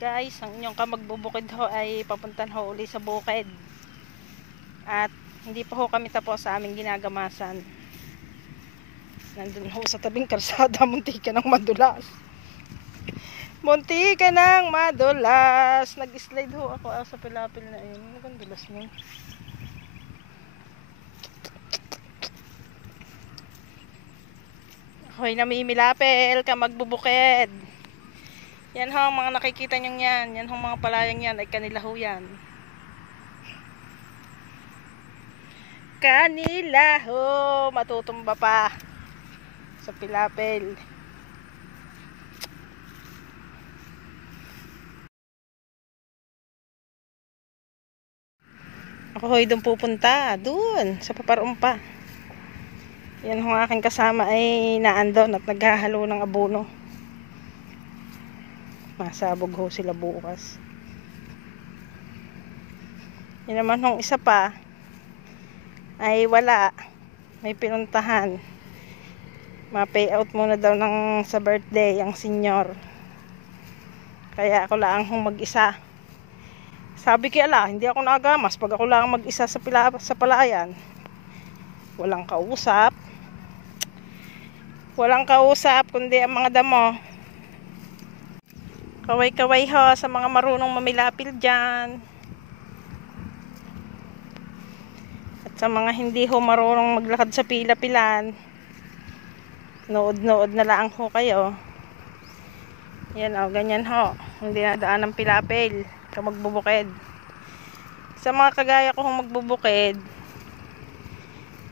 Guys, ang inyong kamagbubukid ho ay papuntan ho uli sa bukid. At hindi pa ho kami tapos sa aming ginagamasan. Nandun ho sa tabing karsada, munti ka ng madulas. Munti ka ng madulas. Nag-slide ho ako sa pilapil na yun. Nagandulas mo. Hoy, namimilapil ka magbubukid. Yan ho, mga nakikita nyo yan. Yan ho, mga palayang yan ay kanila ho yan. Kanila ho, matutumba pa sa pilapil. Ako ho'y doon pupunta, doon sa paparumpa. Yan ho, aking kasama ay naandon at naghahalo ng abono. Masabog ho sila bukas. Yan naman hong isa pa ay wala, may pinuntahan. Ma-payout muna daw ng sa birthday ang senior, kaya ako lang hong mag-isa. Sabi ko ala, hindi ako nagamas pag ako lang mag-isa sa palayan. Walang kausap kundi ang mga damo. Kaway-kaway ho sa mga marunong mamilapil dyan. At sa mga hindi ho marunong maglakad sa pila-pilan, nood-nood na lang ho kayo. Yan o, ganyan ho. Hindi nadaan ng pilapil ka magbubukid. Sa mga kagaya ko hong magbubukid,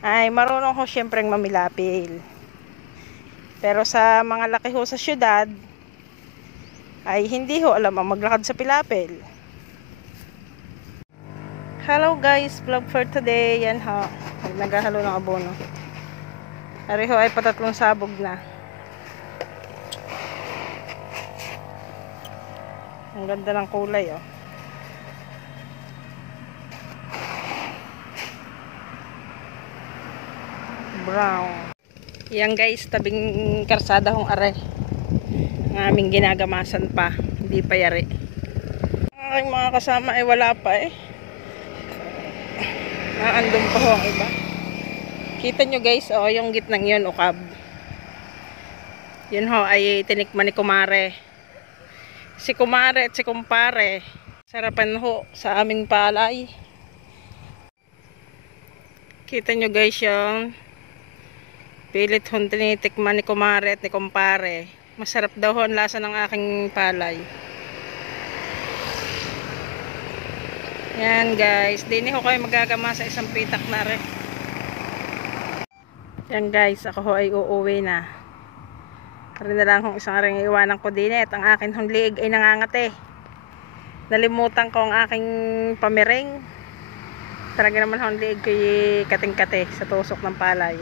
ay marunong ho syempreng mamilapil. Pero sa mga laki ho sa syudad, ay hindi ho alam ang maglakad sa pilapil. Hello guys, vlog for today. Yan ho, naghahalo ng abono. Ari ho ay patatlong sabog na. Ang ganda ng kulay oh. Brown. Yan guys, tabing karsada hong are. Ang aming ginagamasan pa, hindi pa yari. Ang aking mga kasama ay wala pa eh. Naandun pa ho ang iba. Kita nyo guys, oh, yung gitnang yun, ukab. Yun ho ay tinikman ni kumare. Si kumare at si kumpare, sarapan ho sa aming palay. Kita nyo guys yung pilit ho tinitikman ni kumare at ni kumpare. Masarap daw ho ang lasa ng aking palay. Yan guys, dini ho kayo magagama sa isang pitak na rin. Yan guys, ako ho ay uuwi na. Rin na lang hong isang ring iwanan ko din at ang akin hong liig ay nangangate. Nalimutan ko ang aking pamiring. Talaga naman hong liig ko kating-kate sa tusok ng palay.